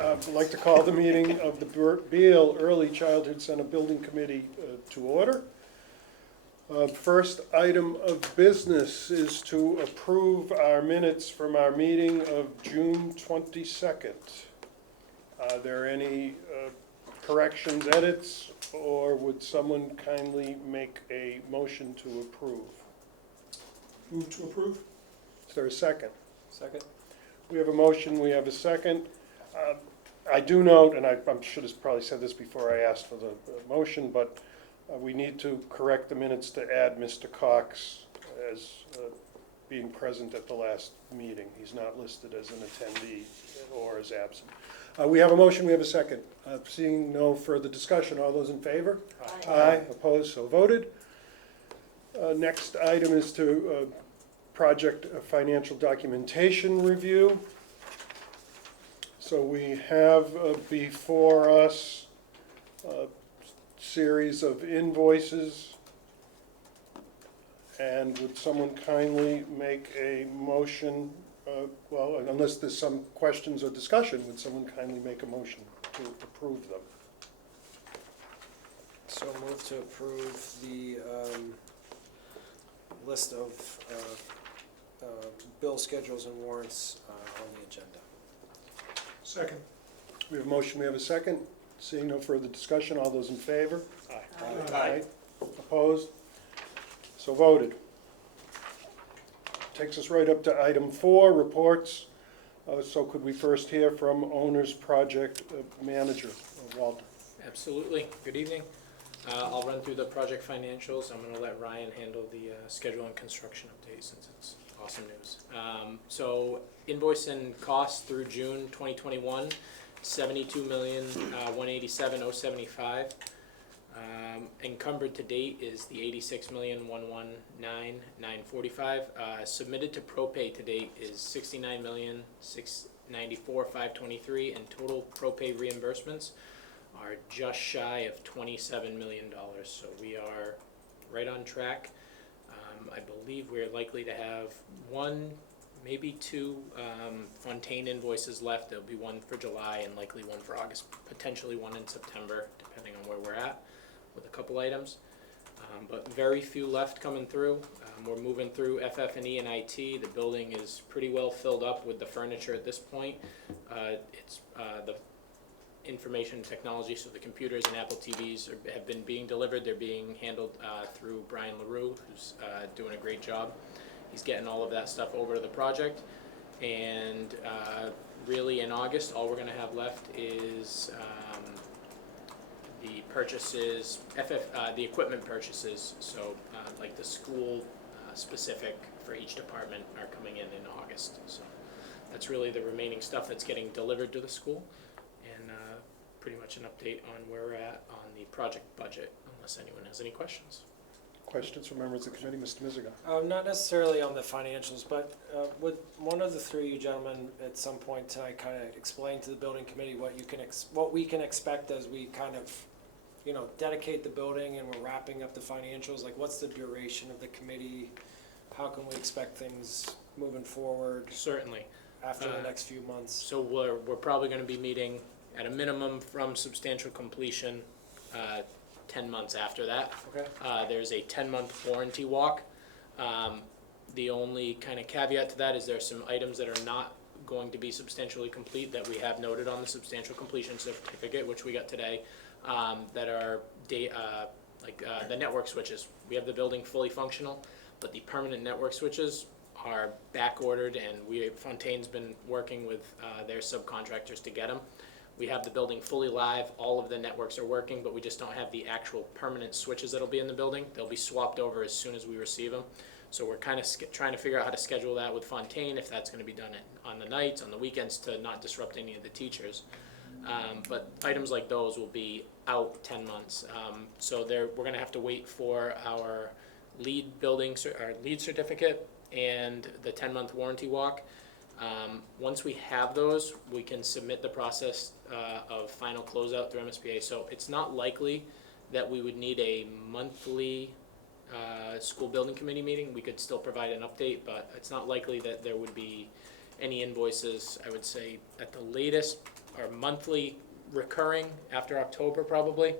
I'd like to call the meeting of the Beal Early Childhood Center Building Committee to order. First item of business is to approve our minutes from our meeting of June 22nd. Are there any corrections, edits, or would someone kindly make a motion to approve? Move to approve. Is there a second? Second. We have a motion, we have a second. I do note, and I should have probably said this before I asked for the motion, but we need to correct the minutes to add Mr. Cox as being present at the last meeting. He's not listed as an attendee or as absent. We have a motion, we have a second. Seeing no further discussion, all those in favor? Aye. Aye. Opposed, so voted. Next item is to project financial documentation review. So we have before us a series of invoices. And would someone kindly make a motion, well, unless there's some questions or discussion, would someone kindly make a motion to approve them? So move to approve the list of bill schedules and warrants on the agenda. Second. We have a motion, we have a second. Seeing no further discussion, all those in favor? Aye. Aye. Opposed? So voted. Takes us right up to item 4, reports. So could we first hear from owner's project manager, Walter? Absolutely. Good evening. I'll run through the project financials. I'm going to let Ryan handle the schedule and construction update since it's awesome news. So invoice and costs through June 2021, $72,187,075. Encumbered to date is the $86,119,945. Submitted to ProPay to date is $69,694,523, and total ProPay reimbursements are just shy of $27 million. So we are right on track. I believe we're likely to have one, maybe two Fontaine invoices left. There'll be one for July and likely one for August, potentially one in September, depending on where we're at with a couple items. But very few left coming through. We're moving through FF&E and IT. The building is pretty well filled up with the furniture at this point. It's the information technology, so the computers and Apple TVs have been being delivered. They're being handled through Brian LaRue, who's doing a great job. He's getting all of that stuff over to the project. And really in August, all we're going to have left is the purchases, the equipment purchases. So like the school specific for each department are coming in August. So that's really the remaining stuff that's getting delivered to the school. And pretty much an update on where we're at on the project budget, unless anyone has any questions. Questions from members of the committee? Mr. Miziga. Not necessarily on the financials, but would one of the three of you gentlemen at some point tonight kind of explain to the building committee what you can what we can expect as we kind of, you know, dedicate the building and we're wrapping up the financials? Like, what's the duration of the committee? How can we expect things moving forward? Certainly. After the next few months. So we're probably going to be meeting at a minimum from substantial completion 10 months after that. Okay. There's a 10-month warranty walk. The only kind of caveat to that is there are some items that are not going to be substantially complete that we have noted on the substantial completion certificate, which we got today, that are the network switches. We have the building fully functional, but the permanent network switches are back ordered, and Fontaine's been working with their subcontractors to get them. We have the building fully live, all of the networks are working, but we just don't have the actual permanent switches that'll be in the building. They'll be swapped over as soon as we receive them. So we're kind of trying to figure out how to schedule that with Fontaine, if that's going to be done on the nights, on the weekends, to not disrupt any of the teachers. But items like those will be out 10 months. So we're going to have to wait for our lead certificate and the 10-month warranty walk. Once we have those, we can submit the process of final closeout through MSBA. So it's not likely that we would need a monthly school building committee meeting. We could still provide an update, but it's not likely that there would be any invoices. I would say at the latest, are monthly recurring after October probably.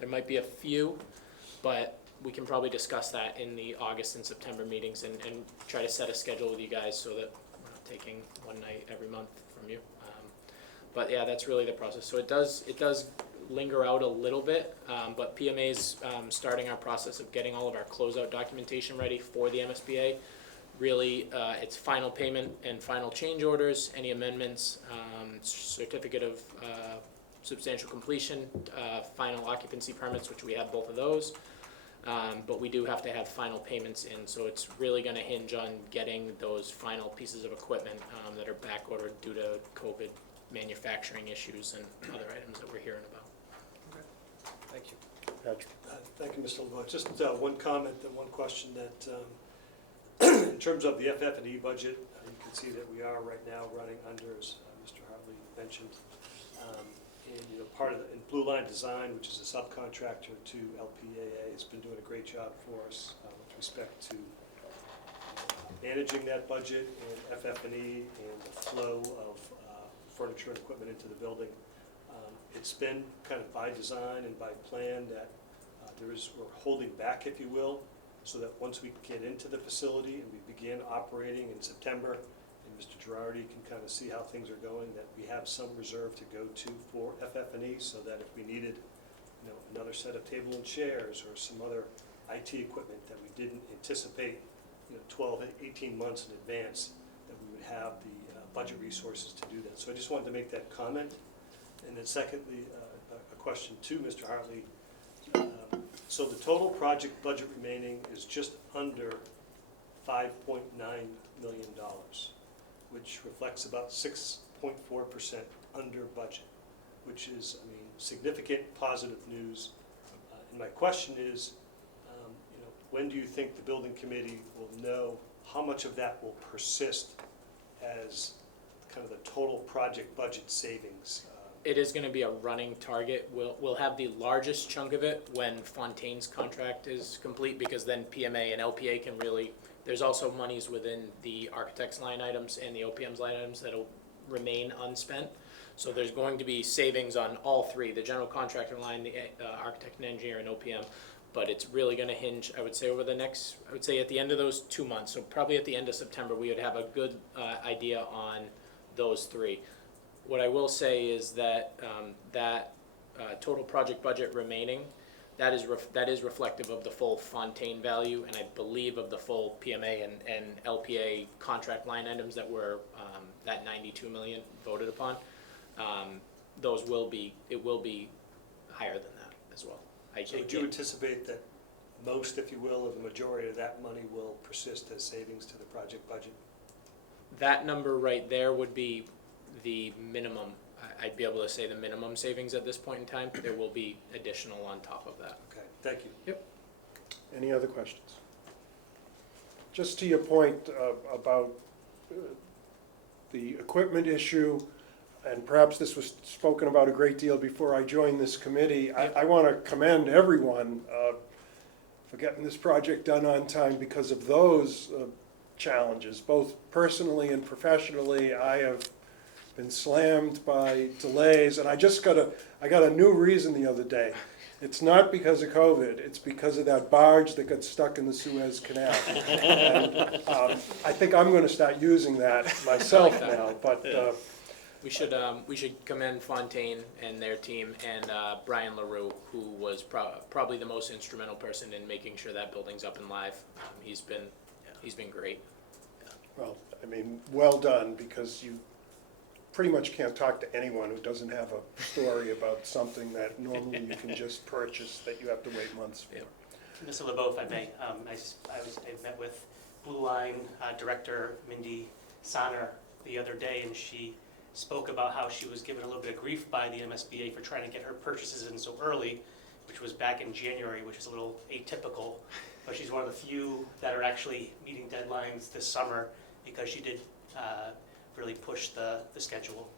There might be a few, but we can probably discuss that in the August and September meetings and try to set a schedule with you guys so that we're not taking one night every month from you. But yeah, that's really the process. So it does linger out a little bit, but PMA's starting our process of getting all of our closeout documentation ready for the MSBA. Really, it's final payment and final change orders, any amendments, certificate of substantial completion, final occupancy permits, which we have both of those. But we do have to have final payments in, so it's really gonna hinge on getting those final pieces of equipment that are back ordered due to COVID manufacturing issues and other items that we're hearing about. Thank you. Patrick? Thank you, Mr. LeBeau. Just one comment and one question that, in terms of the FF&E budget, you can see that we are right now running under, as Mr. Hartley mentioned. And, you know, part of, in Blue Line Design, which is a subcontractor to LPAA, has been doing a great job for us with respect to managing that budget and FF&E and the flow of furniture and equipment into the building. It's been kind of by design and by plan that we're holding back, if you will, so that once we get into the facility and we begin operating in September, and Mr. Girardi can kind of see how things are going, that we have some reserve to go to for FF&E, so that if we needed, you know, another set of table and chairs or some other IT equipment that we didn't anticipate, you know, 12, 18 months in advance, that we would have the budget resources to do that. So I just wanted to make that comment. And then secondly, a question to Mr. Hartley. So the total project budget remaining is just under $5.9 million, which reflects about 6.4% under budget, which is, I mean, significant positive news. And my question is, you know, when do you think the building committee will know how much of that will persist as kind of the total project budget savings? It is gonna be a running target. We'll have the largest chunk of it when Fontaine's contract is complete, because then PMA and LPA can really, there's also monies within the architect's line items and the OPM's line items that'll remain unspent. So there's going to be savings on all three, the general contractor line, the architect and engineer, and OPM. But it's really gonna hinge, I would say, over the next, I would say at the end of those 2 months, so probably at the end of September, we would have a good idea on those three. What I will say is that total project budget remaining, that is reflective of the full Fontaine value, and I believe of the full PMA and LPA contract line items that were that 92 million voted upon. It will be higher than that as well. So would you anticipate that most, if you will, or the majority of that money will persist as savings to the project budget? That number right there would be the minimum. I'd be able to say the minimum savings at this point in time. There will be additional on top of that. Okay, thank you. Yep. Any other questions? Just to your point about the equipment issue, and perhaps this was spoken about a great deal before I joined this committee, I want to commend everyone for getting this project done on time because of those challenges, both personally and professionally. I have been slammed by delays, and I got a new reason the other day. It's not because of COVID, it's because of that barge that got stuck in the Suez Canal. And, I think I'm gonna start using that myself now, but, We should commend Fontaine and their team and Brian LaRue, who was probably the most instrumental person in making sure that building's up and live. He's been great. well, I mean, well done, because you pretty much can't talk to anyone who doesn't have a story about something that normally you can just purchase that you have to wait months for. Yep. Mr. LeBeau, if I may, I met with Blue Line Director Mindy Sonner the other day, and she spoke about how she was given a little bit of grief by the MSBA for trying to get her purchases in so early, which was back in January, which is a little atypical. But she's one of the few that are actually meeting deadlines this summer, because she did really push the schedule.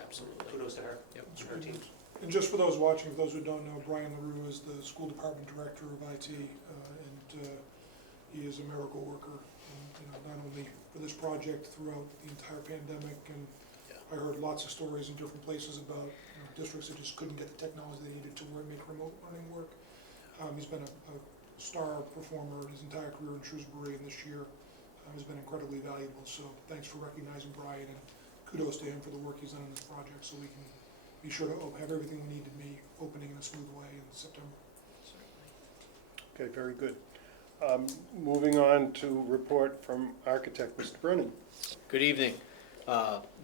Absolutely. Kudos to her. Yep. To her team. And just for those watching, those who don't know, Brian LaRue is the school department director of IT, and he is a miracle worker, and, you know, not only for this project, throughout the entire pandemic, and I heard lots of stories in different places about districts that just couldn't get the technology they needed to make remote learning work. He's been a star performer his entire career in Shrewsbury, and this year has been incredibly valuable. So thanks for recognizing Brian, and kudos to him for the work he's done on this project, so we can be sure to have everything we need to be opening in a smooth way in September. Okay, very good. Moving on to report from architect Mr. Brennan. Good evening.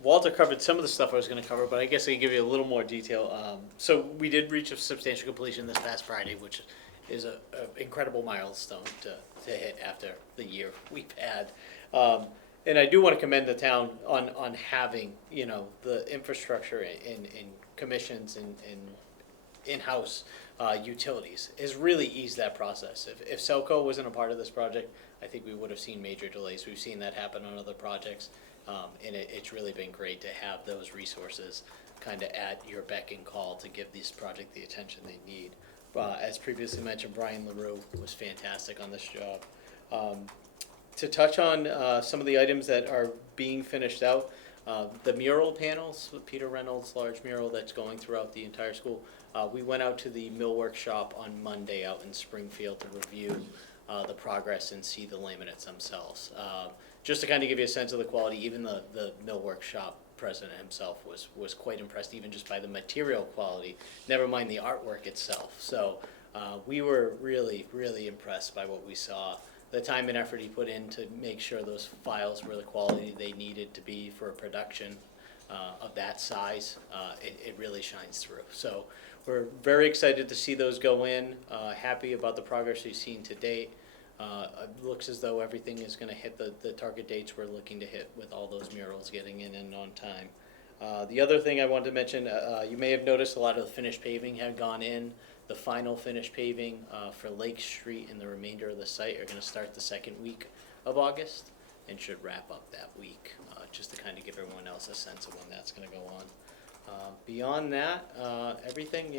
Walter covered some of the stuff I was going to cover, but I guess I can give you a little more detail. So we did reach a substantial completion this past Friday, which is an incredible milestone to hit after the year we've had. And I do want to commend the town on having, the infrastructure and commissions and in-house utilities has really eased that process. If Selco wasn't a part of this project, I think we would have seen major delays. We've seen that happen on other projects, and it's really been great to have those resources kind of at your beck and call to give this project the attention they need. As previously mentioned, Brian LaRue was fantastic on this job. To touch on some of the items that are being finished out, the mural panels, Peter Reynolds' large mural that's going throughout the entire school, we went out to the millwork shop on Monday out in Springfield to review the progress and see the laminates themselves. Just to kind of give you a sense of the quality, even the millwork shop president himself was quite impressed, even just by the material quality, never mind the artwork itself. So we were really, really impressed by what we saw. The time and effort he put in to make sure those files were the quality they needed to be for a production of that size, it really shines through. So we're very excited to see those go in, happy about the progress we've seen to date. It looks as though everything is going to hit the target dates we're looking to hit with all those murals getting in and on time. The other thing I wanted to mention, you may have noticed a lot of the finished paving had gone in. The final finished paving for Lake Street and the remainder of the site are going to start the second week of August and should wrap up that week, just to kind of give everyone else a sense of when that's going to go on. Beyond that, everything,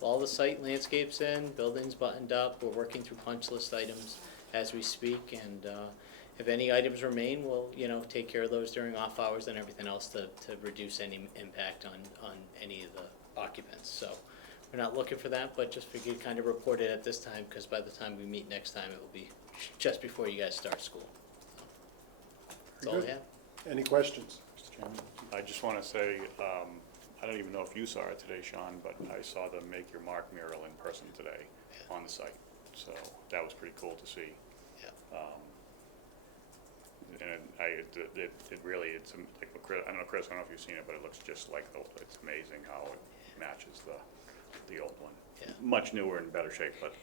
all the site landscapes in, buildings buttoned up. We're working through punch list items as we speak, and if any items remain, we'll take care of those during off hours and everything else to reduce any impact on any of the occupants. So we're not looking for that, but just figured kind of report it at this time, because by the time we meet next time, it will be just before you guys start school. That's all I have. Any questions? Mr. Chairman, I just want to say, I don't even know if you saw it today, Sean, but I saw the Make Your Mark mural in person today on the site. So that was pretty cool to see. Yeah. And it really, it's like, I don't know, Chris, I don't know if you've seen it, but it looks just like it's amazing how it matches the old one. Yeah. Much newer and better shape, but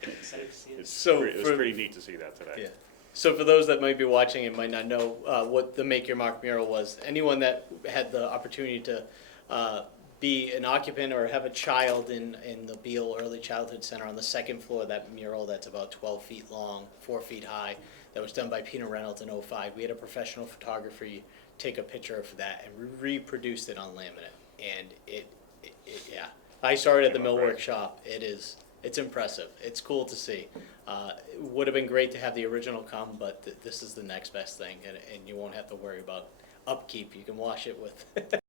Excited to see it. it was pretty neat to see that today. Yeah. So for those that might be watching and might not know what the Make Your Mark mural was, anyone that had the opportunity to be an occupant or have a child in the Beal Early Childhood Center on the second floor of that mural that's about 12 feet long, 4 feet high, that was done by Peter Reynolds in '05. We had a professional photographer take a picture of that and reproduced it on laminate. And yeah, I saw it at the millwork shop. It's impressive. It's cool to see. It would have been great to have the original come, but this is the next best thing, and you won't have to worry about upkeep. You can wash it with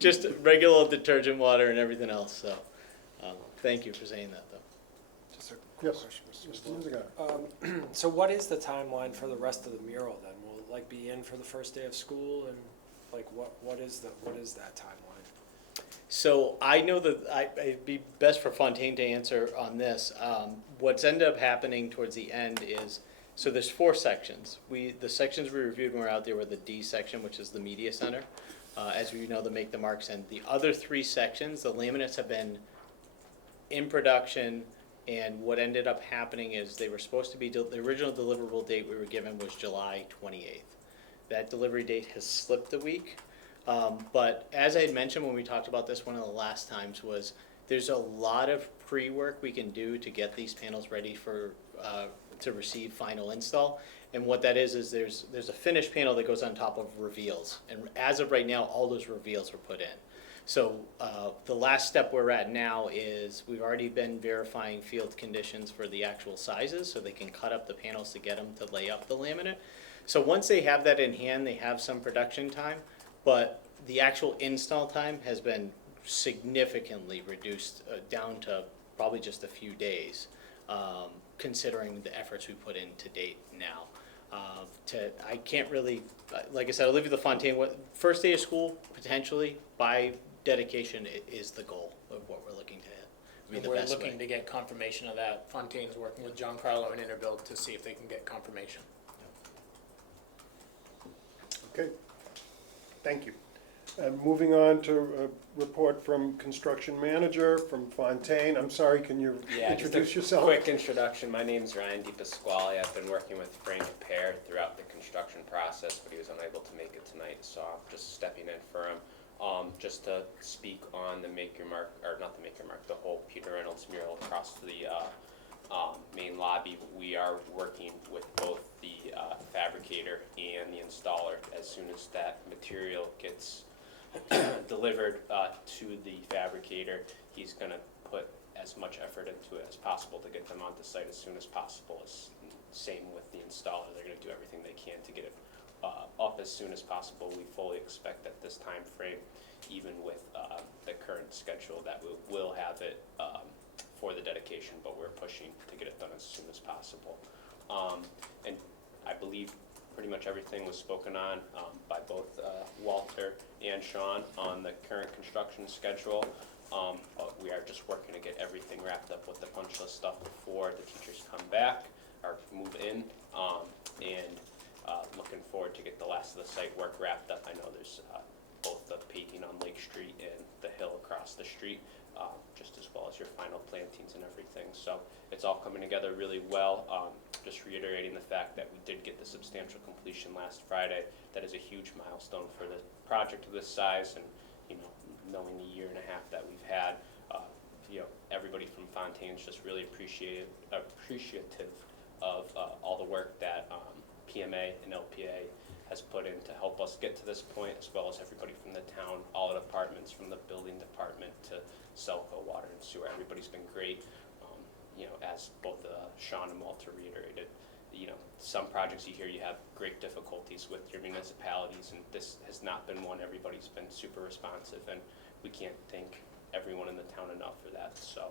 just regular detergent water and everything else. So thank you for saying that, though. Just a Yes, question, Mr. Wolf. Musica. So what is the timeline for the rest of the mural then? Will it like be in for the first day of school, and like what is that timeline? So I know that it'd be best for Fontaine to answer on this. What's ended up happening towards the end is, so there's 4 sections. The sections we reviewed when we were out there were the D section, which is the media center. As we know, the Make the Marks, and the other 3 sections, the laminates have been in production, and what ended up happening is they were supposed to be, the original deliverable date we were given was July 28th. That delivery date has slipped a week. But as I had mentioned when we talked about this one of the last times, was there's a lot of pre-work we can do to get these panels ready for to receive final install. And what that is there's a finished panel that goes on top of reveals. And as of right now, all those reveals were put in. So the last step we're at now is we've already been verifying field conditions for the actual sizes, so they can cut up the panels to get them to lay up the laminate. So once they have that in hand, they have some production time, but the actual install time has been significantly reduced down to probably just a few days, considering the efforts we put in to date now. I can't really, like I said, Olivia LaFontaine, first day of school, potentially, by dedication is the goal of what we're looking to hit. Be And the we're best looking way. to get confirmation of that. Fontaine's working with John Carlo and Interbuild to see if they can get confirmation. Okay, thank you. Moving on to a report from construction manager from Fontaine. I'm sorry, can you introduce yourself? Quick introduction. My name's Ryan DiPasquale. I've been working with Frank Pear throughout the construction process, but he was unable to make it tonight, so I'm just stepping in for him. Just to speak on the Make Your Mark, or not the Make Your Mark, the whole Peter Reynolds mural across the main lobby. We are working with both the fabricator and the installer. As soon as that material gets delivered to the fabricator, he's going to put as much effort into it as possible to get them onto site as soon as possible. Same with the installer. They're going to do everything they can to get it up as soon as possible. We fully expect at this time frame, even with the current schedule, that we will have it for the dedication, but we're pushing to get it done as soon as possible. And I believe pretty much everything was spoken on by both Walter and Sean on the current construction schedule. But we are just working to get everything wrapped up with the punch list stuff before the teachers come back or move in. And looking forward to get the last of the site work wrapped up. I know there's both the paving on Lake Street and the hill across the street, just as well as your final plantings and everything. So it's all coming together really well. Just reiterating the fact that we did get the substantial completion last Friday. That is a huge milestone for the project of this size, and knowing the year and a half that we've had, everybody from Fontaine's just really appreciative of all the work that PMA and LPA has put in to help us get to this point, as well as everybody from the town, all the departments, from the building department to Selco, water and sewer. Everybody's been great. As both Sean and Walter reiterated, some projects you hear you have great difficulties with your municipalities, and this has not been one. Everybody's been super responsive, and we can't thank everyone in the town enough for that. So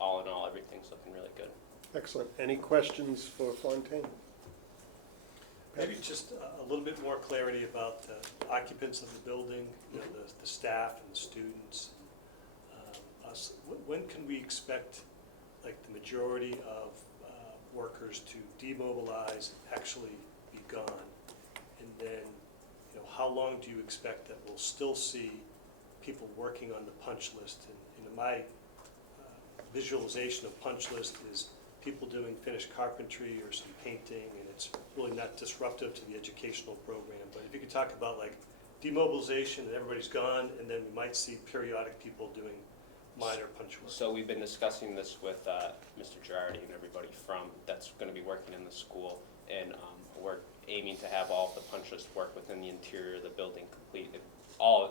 all in all, everything's looking really good. Excellent. Any questions for Fontaine? Maybe just a little bit more clarity about the occupants of the building, the staff and the students, us. When can we expect, like, the majority of workers to demobilize, actually be gone? And then, how long do you expect that we'll still see people working on the punch list? And my visualization of punch list is people doing finished carpentry or some painting, and it's really not disruptive to the educational program. But if you could talk about, like, demobilization and everybody's gone, and then we might see periodic people doing minor punch work. So we've been discussing this with Mr. Girardi and everybody that's going to be working in the school, and we're aiming to have all of the punch list work within the interior of the building completed.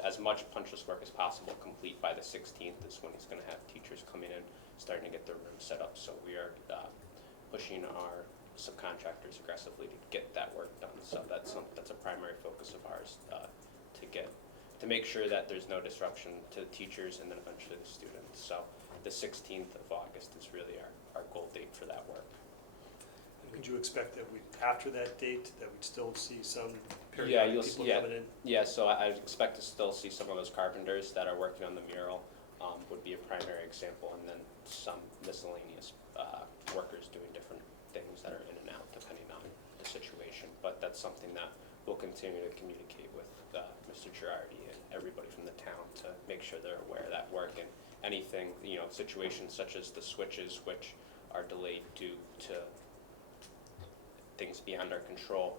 As much punch list work as possible complete by the 16th is when he's going to have teachers coming in, starting to get their room set up. So we are pushing our subcontractors aggressively to get that work done. So that's a primary focus of ours, to make sure that there's no disruption to the teachers and then eventually the students. So the 16th of August is really our goal date for that work. And would you expect that after that date, that we'd still see some Yeah, periodic people coming in? Yeah, so I expect to still see some of those carpenters that are working on the mural would be a primary example, and then some miscellaneous workers doing different things that are in and out depending on the situation. But that's something that we'll continue to communicate with Mr. Girardi and everybody from the town to make sure they're aware of that work, and anything, situations such as the switches, which are delayed due to things beyond our control,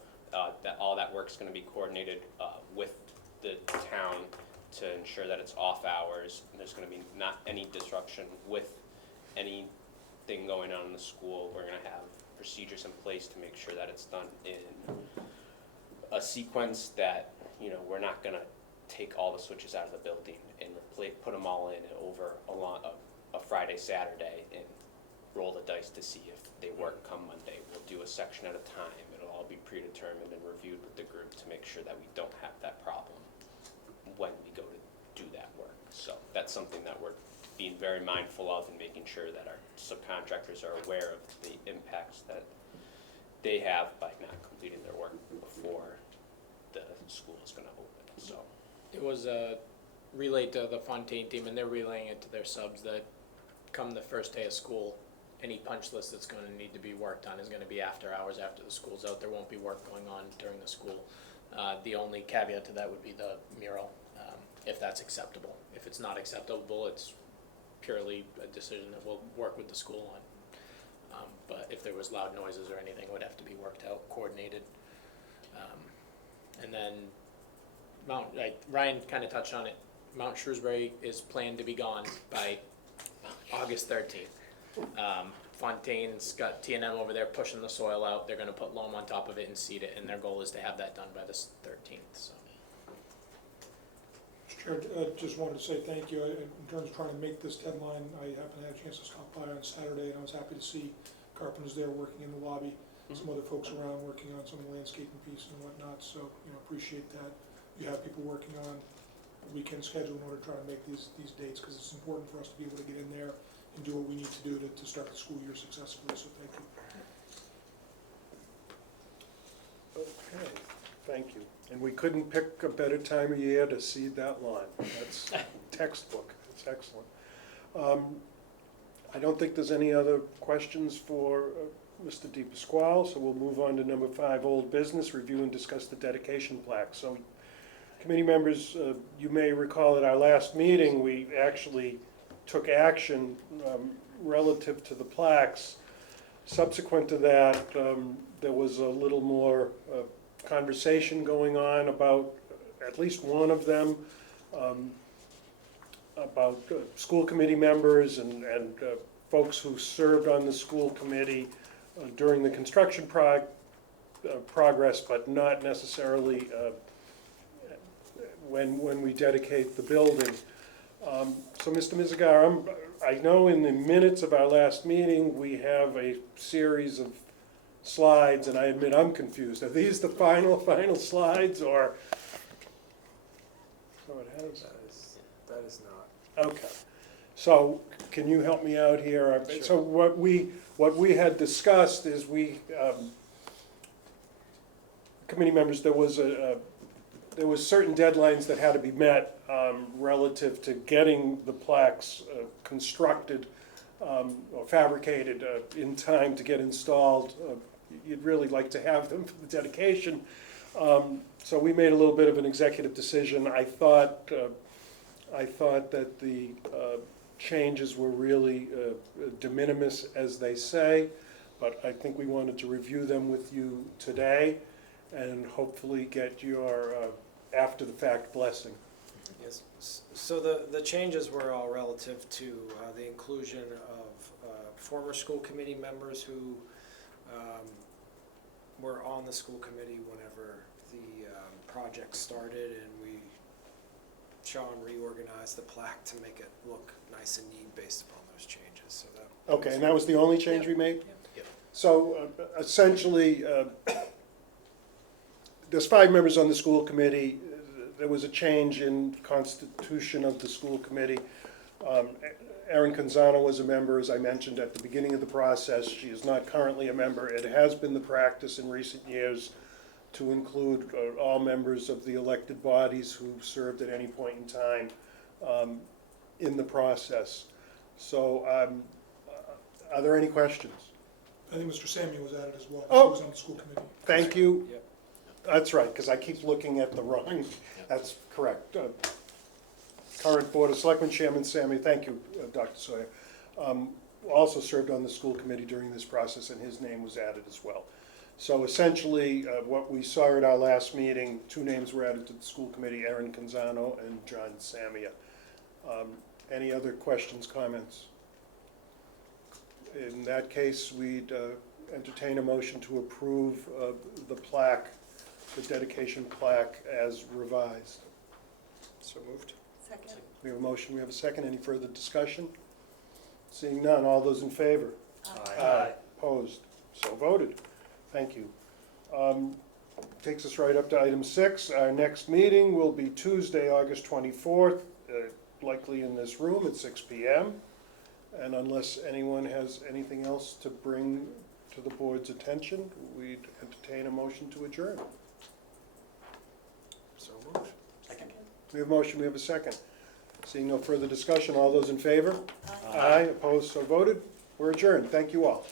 that all that work's going to be coordinated with the town to ensure that it's off hours, and there's going to be not any disruption with anything going on in the school. We're going to have procedures in place to make sure that it's done in a sequence that, we're not going to take all the switches out of the building and put them all in over a Friday, Saturday, and roll the dice to see if they work come Monday. We'll do a section at a time. It'll all be predetermined and reviewed with the group to make sure that we don't have that problem when we go to do that work. So that's something that we're being very mindful of and making sure that our subcontractors are aware of the impacts that they have by not completing their work before the school is gonna open, so. It was relayed to the Fontaine team, and they're relaying it to their subs that come the first day of school, any punch list that's gonna need to be worked on is gonna be after hours, after the school's out. There won't be work going on during the school. The only caveat to that would be the mural, if that's acceptable. If it's not acceptable, it's purely a decision that we'll work with the school on. But if there was loud noises or anything, it would have to be worked out, coordinated. And then Ryan kind of touched on it. Mount Shrewsbury is planned to be gone by August 13th. Fontaine's got T&M over there pushing the soil out. They're going to put loam on top of it and seed it, and their goal is to have that done by the 13th. So. Mr. Chair, just wanted to say thank you. In terms of trying to make this deadline, I happened to have a chance to stop by on Saturday, and I was happy to see carpenters there working in the lobby, some other folks around working on some of the landscaping piece and whatnot, so, appreciate that. You have people working on a weekend schedule in order to try to make these dates, because it's important for us to be able to get in there and do what we need to do to start the school year successfully, so thank you. Okay, thank you. And we couldn't pick a better time of year to seed that lawn. That's textbook. It's excellent. I don't think there's any other questions for Mr. DePasquale, so we'll move on to number 5, old business, review and discuss the dedication plaque. So, committee members, you may recall at our last meeting, we actually took action relative to the plaques. Subsequent to that, there was a little more conversation going on about at least one of them, about school committee members and folks who served on the school committee during the construction progress, but not necessarily when we dedicate the building. So, Mr. Mizagar, I know in the minutes of our last meeting, we have a series of slides, and I admit I'm confused. Are these the final slides, or? Oh, it has. That is not. Okay. So, can you help me out here? Sure. So what we had discussed is committee members, there was certain deadlines that had to be met relative to getting the plaques constructed or fabricated in time to get installed. You'd really like to have them for the dedication. So we made a little bit of an executive decision. I thought that the changes were really de minimis, as they say, but I think we wanted to review them with you today and hopefully get your after-the-fact blessing. Yes. So the changes were all relative to the inclusion of former school committee members who were on the school committee whenever the project started, and Sean reorganized the plaque to make it look nice and neat based upon those changes. So that. Okay, and that was the only change we made? Yep. So essentially, there's 5 members on the school committee. There was a change in constitution of the school committee. Erin Canzano was a member, as I mentioned at the beginning of the process. She is not currently a member. It has been the practice in recent years to include all members of the elected bodies who served at any point in time in the process. So are there any questions? I think Mr. Samuel was added as well. Oh. He was on the school committee. Thank you. Yep. That's right, because I keep looking at the wrong, that's correct. Current Board of Selectmen Chairman Sammy, thank you, Dr. Sawyer, also served on the school committee during this process, and his name was added as well. So essentially, what we saw at our last meeting, 2 names were added to the school committee, Erin Canzano and John Samia. Any other questions, comments? In that case, we'd entertain a motion to approve the plaque, the dedication plaque as revised. So moved. Second. We have a motion, we have a second. Any further discussion? Seeing none, all those in favor? Aye. Opposed? So voted. Thank you. Takes us right up to item 6. Our next meeting will be Tuesday, August 24th, likely in this room at 6 PM. And unless anyone has anything else to bring to the board's attention, we'd entertain a motion to adjourn. So moved. Second. We have a motion, we have a second. Seeing no further discussion, all those in favor? Aye. Opposed, so voted. We're adjourned. Thank you all.